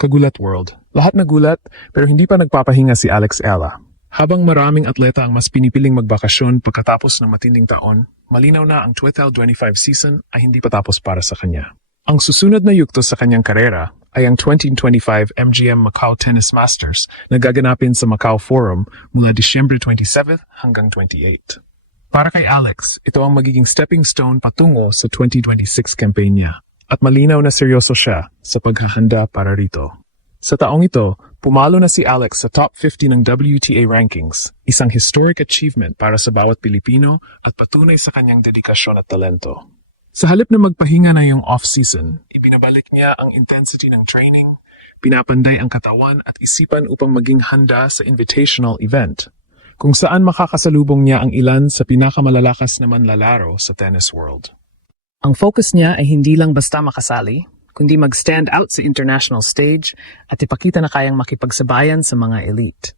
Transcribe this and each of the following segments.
Kagulat World. Lahat nagulat, pero hindi pa nagpapahinga si Alex Ella. Habang maraming atleta ang mas pinipiling magbakasyon pagkatapos ng matinding taon, malinaw na ang 2025 season ay hindi pa tapos para sa kanya. Ang susunod na yugto sa kanyang karera ay ang 2025 MGM Macau Tennis Masters na gaganapin sa Macau Forum mula Disyembre 27 hanggang 28. Para kay Alex, ito ang magiging stepping stone patungo sa 2026 campaign niya at malinaw na seryoso siya sa paghahanda para rito. Sa taong ito, pumalo na si Alex sa top 50 ng WTA rankings, isang historic achievement para sa bawat Pilipino at patunay sa kanyang dedikasyon at talento. Sa halip na magpahinga na yung off-season, ibinabalik niya ang intensity ng training, pinapanday ang katawan at isipan upang maging handa sa invitational event, kung saan makakasalubong niya ang ilan sa pinakamalalakas na manlalaro sa tennis world. Ang focus niya ay hindi lang basta makasali, kundi mag-stand out sa international stage at ipakita na kayang makipagsabayan sa mga elite.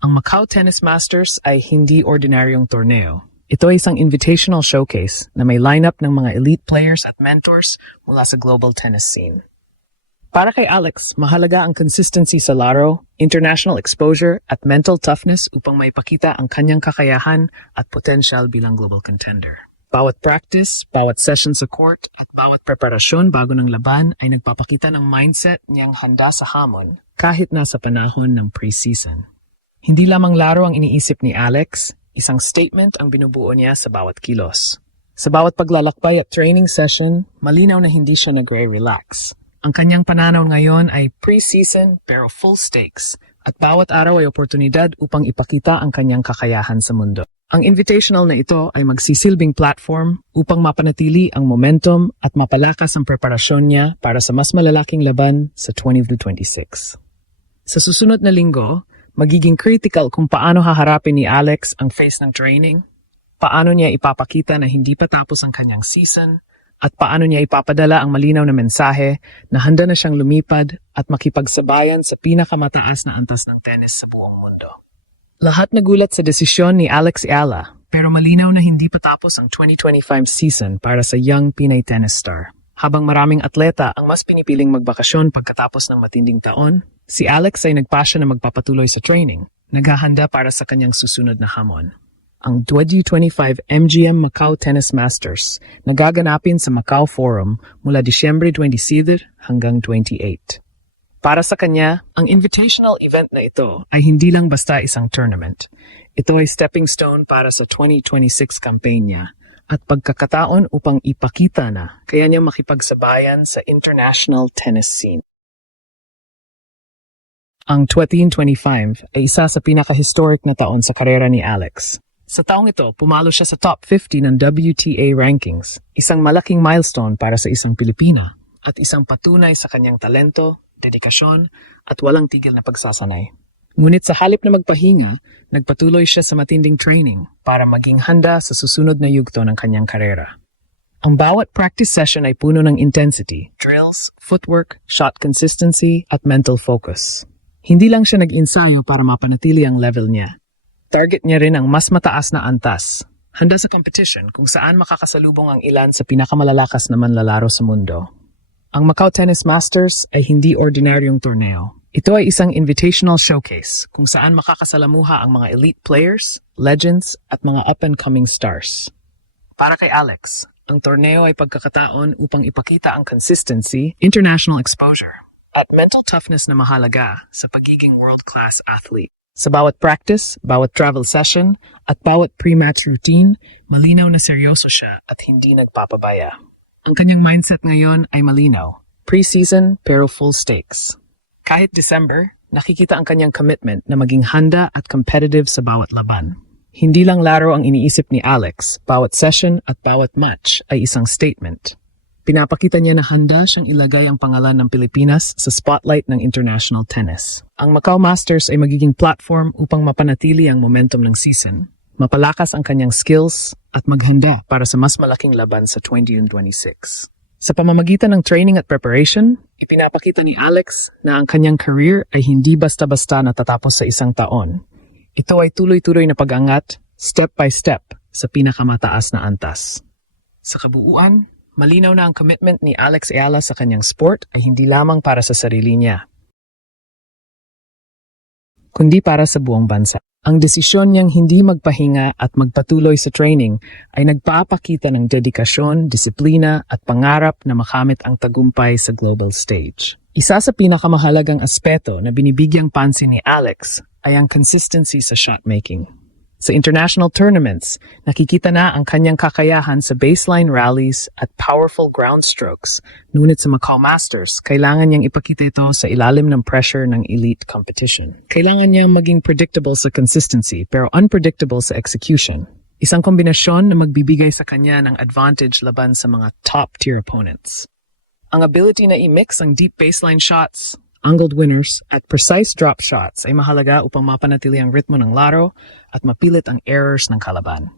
Ang Macau Tennis Masters ay hindi ordinaryong torneo. Ito ay isang invitational showcase na may lineup ng mga elite players at mentors mula sa global tennis scene. Para kay Alex, mahalaga ang consistency sa laro, international exposure at mental toughness upang maipakita ang kanyang kakayahan at potensyal bilang global contender. Bawat practice, bawat session sa court at bawat preparasyon bago ng laban ay nagpapakita ng mindset niyang handa sa hamon kahit nasa panahon ng preseason. Hindi lamang laro ang iniisip ni Alex, isang statement ang binubuo niya sa bawat kilos. Sa bawat paglalakbay at training session, malinaw na hindi siya nagre-relax. Ang kanyang pananaw ngayon ay pre-season pero full stakes at bawat araw ay oportunidad upang ipakita ang kanyang kakayahan sa mundo. Ang invitational na ito ay magsisilbing platform upang mapanatili ang momentum at mapalakas ang preparasyon niya para sa mas malalaking laban sa 2026. Sa susunod na linggo, magiging critical kung paano haharapin ni Alex ang phase ng training, paano niya ipapakita na hindi pa tapos ang kanyang season, at paano niya ipapadala ang malinaw na mensahe na handa na siyang lumipad at makipagsabayan sa pinakamataas na antas ng tennis sa buong mundo. Lahat nagulat sa desisyon ni Alex Ella, pero malinaw na hindi pa tapos ang 2025 season para sa young Pinay tennis star. Habang maraming atleta ang mas pinipiling magbakasyon pagkatapos ng matinding taon, si Alex ay nagpasya na magpapatuloy sa training, naghahanda para sa kanyang susunod na hamon. Ang 2025 MGM Macau Tennis Masters na gaganapin sa Macau Forum mula Disyembre 27 hanggang 28. Para sa kanya, ang invitational event na ito ay hindi lang basta isang tournament. Ito ay stepping stone para sa 2026 campaign niya at pagkakataon upang ipakita na kaya niya makipagsabayan sa international tennis scene. Ang 2025 ay isa sa pinaka-historic na taon sa karera ni Alex. Sa taong ito, pumalo siya sa top 50 ng WTA rankings, isang malaking milestone para sa isang Pilipina at isang patunay sa kanyang talento, dedikasyon at walang tigil na pagsasanay. Ngunit sa halip na magpahinga, nagpatuloy siya sa matinding training para maging handa sa susunod na yugto ng kanyang karera. Ang bawat practice session ay puno ng intensity, drills, footwork, shot consistency at mental focus. Hindi lang siya nag-ensayo para mapanatili ang level niya. Target niya rin ang mas mataas na antas. Handa sa competition kung saan makakasalubong ang ilan sa pinakamalalakas na manlalaro sa mundo. Ang Macau Tennis Masters ay hindi ordinaryong torneo. Ito ay isang invitational showcase kung saan makakasalamuha ang mga elite players, legends at mga up-and-coming stars. Para kay Alex, ang torneo ay pagkakataon upang ipakita ang consistency, international exposure, at mental toughness na mahalaga sa pagiging world-class athlete. Sa bawat practice, bawat travel session, at bawat pre-match routine, malinaw na seryoso siya at hindi nagpapabaya. Ang kanyang mindset ngayon ay malinaw, pre-season pero full stakes. Kahit December, nakikita ang kanyang commitment na maging handa at competitive sa bawat laban. Hindi lang laro ang iniisip ni Alex, bawat session at bawat match ay isang statement. Pinapakita niya na handa siyang ilagay ang pangalan ng Pilipinas sa spotlight ng international tennis. Ang Macau Masters ay magiging platform upang mapanatili ang momentum ng season, mapalakas ang kanyang skills, at maghanda para sa mas malaking laban sa 2026. Sa pamamagitan ng training at preparation, ipinapakita ni Alex na ang kanyang career ay hindi basta-basta natatapos sa isang taon. Ito ay tuloy-tuloy na pag-angat, step by step, sa pinakamataas na antas. Sa kabuuan, Malinaw na ang commitment ni Alex Ayala sa kanyang sport ay hindi lamang para sa sarili niya, kundi para sa buong bansa. Ang desisyon niyang hindi magpahinga at magpatuloy sa training ay nagpapakita ng dedikasyon, disiplina at pangarap na makamit ang tagumpay sa global stage. Isa sa pinakamahalagang aspeto na binibigyang pansin ni Alex ay ang consistency sa shot making. Sa international tournaments, nakikita na ang kanyang kakayahan sa baseline rallies at powerful ground strokes. Ngunit sa Macau Masters, kailangan niyang ipakita ito sa ilalim ng pressure ng elite competition. Kailangan niyang maging predictable sa consistency pero unpredictable sa execution. Isang kombinasyon na magbibigay sa kanya ng advantage laban sa mga top-tier opponents. Ang ability na i-mix ang deep baseline shots, angled winners, at precise drop shots ay mahalaga upang mapanatili ang ritmo ng laro at mapilit ang errors ng kalaban.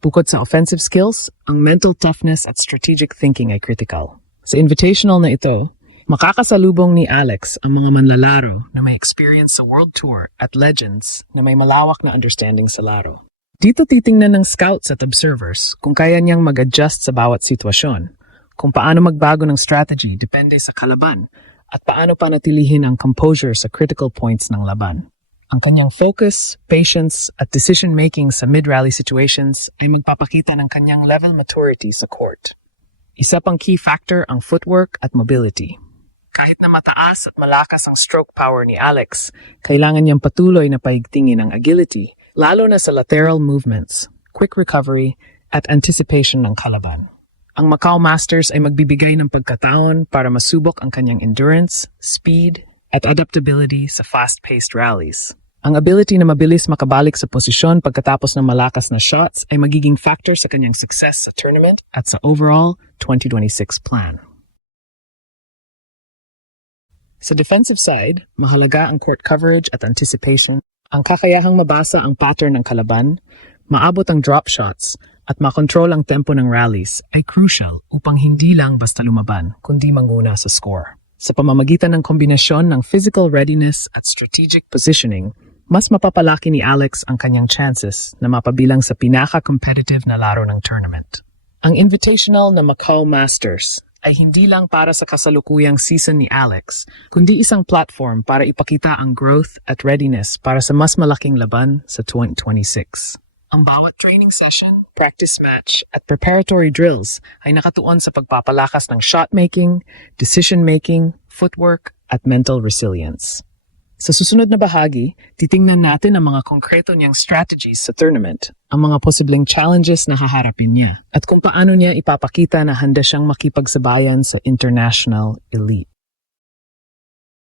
Bukod sa offensive skills, ang mental toughness at strategic thinking ay critical. Sa invitational na ito, makakasalubong ni Alex ang mga manlalaro na may experience sa World Tour at legends na may malawak na understanding sa laro. Dito titingnan ng scouts at observers kung kaya niyang mag-adjust sa bawat sitwasyon, kung paano magbago ng strategy depende sa kalaban, at paano panatilihin ang composure sa critical points ng laban. Ang kanyang focus, patience, at decision-making sa mid-rally situations ay magpapakita ng kanyang level maturity sa court. Isa pang key factor ang footwork at mobility. Kahit na mataas at malakas ang stroke power ni Alex, kailangan niyang patuloy na paigtingin ang agility, lalo na sa lateral movements, quick recovery, at anticipation ng kalaban. Ang Macau Masters ay magbibigay ng pagkataon para masubok ang kanyang endurance, speed, at adaptability sa fast-paced rallies. Ang ability na mabilis makabalik sa posisyon pagkatapos ng malakas na shots ay magiging factor sa kanyang success sa tournament at sa overall 2026 plan. Sa defensive side, mahalaga ang court coverage at anticipation, ang kakayahang mabasa ang pattern ng kalaban, maabot ang drop shots, at makontrol ang tempo ng rallies ay crucial upang hindi lang basta lumaban, kundi manguna sa score. Sa pamamagitan ng kombinasyon ng physical readiness at strategic positioning, mas mapapalaki ni Alex ang kanyang chances na mapabilang sa pinaka-competitive na laro ng tournament. Ang invitational na Macau Masters ay hindi lang para sa kasalukuyang season ni Alex, kundi isang platform para ipakita ang growth at readiness para sa mas malaking laban sa 2026. Ang bawat training session, practice match, at preparatory drills ay nakatuon sa pagpapalakas ng shot-making, decision-making, footwork, at mental resilience. Sa susunod na bahagi, titingnan natin ang mga konkreto niyang strategies sa tournament, ang mga posibleng challenges na haharapin niya, at kung paano niya ipapakita na handa siyang makipagsabayan sa international elite.